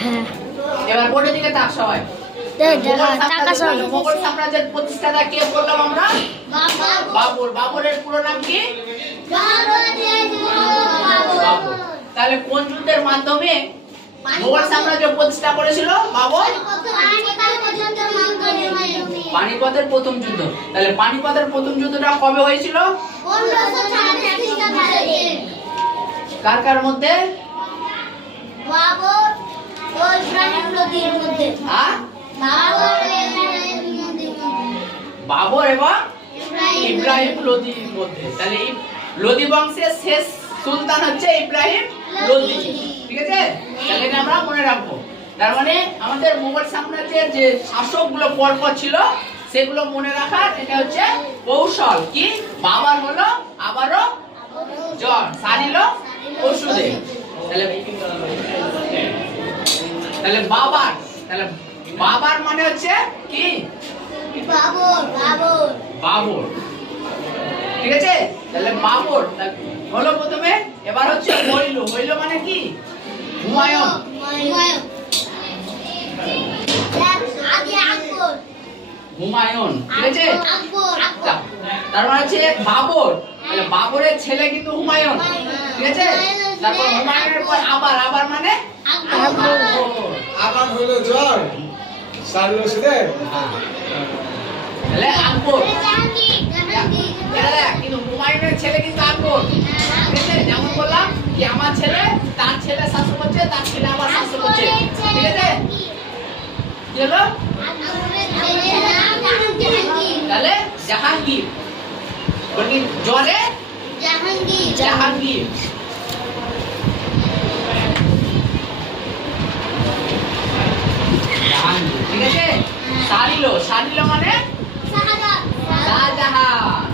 হ্যাঁ এবার বোর্ডের দিকে তাক সবাই। মোগল সাম্রাজ্যের প্রতিষ্ঠাতা কে বললাম আমরা? বাবর। বাবরের পুরো নাম কি? বাবর। তাহলে কোন যুদ্ধের মাধ্যমে মোগল সাম্রাজ্য প্রতিষ্ঠা করেছিল বাবর? পানিপথের প্রথম যুদ্ধ। তাহলে পানিপথের প্রথম যুদ্ধটা কবে হয়েছিল? কার কার মধ্যে? বাবর ও ইব্রাহিম লোদির মধ্যে। হ্যাঁ, বাবর এবং ইব্রাহিম লোদির মধ্যে। তাহলে লোদি বংশের শেষ সুলতান হচ্ছে ইব্রাহিম লোদি। ঠিক আছে, তাহলে এটা আমরা মনে রাখবো। তার মানে আমাদের মোগল সাম্রাজ্যের যে শাসকগুলো পরপর ছিল সেগুলো মনে রাখার এটা হচ্ছে কৌশল। কি? বাবার হলো আবারও জ্বর, সারিল ওষুধে। তাহলে বাবার, তাহলে বাবার মানে হচ্ছে কি? বাবর। বাবর। ঠিক আছে, তাহলে বাবর হলো প্রথমে। এবার হচ্ছে হইল। হইল মানে কি? হুমায়ুন। হুমায়ুন। ঠিক আছে, তার মানে হচ্ছে বাবর। তাহলে বাবরের ছেলে কিন্তু হুমায়ুন। ঠিক আছে, তারপর হুমায়ুনের পর আবার। আবার মানে আবার হলো জ্বর, সারিল ওষুধে। তাহলে আকবর। এটা দেখ, কিন্তু হুমায়ুনের ছেলে কিন্তু আকবর। ঠিক আছে, যেমন বললাম কি আমার ছেলে তার ছেলে শাসক করছে, তার ছেলে আবার শাসক করছে। ঠিক আছে, কি হলো? তাহলে জাহাঙ্গীর। জ্বরে জাহাঙ্গীর। ঠিক আছে, সারিল। সারিল মানে শাহজাহান।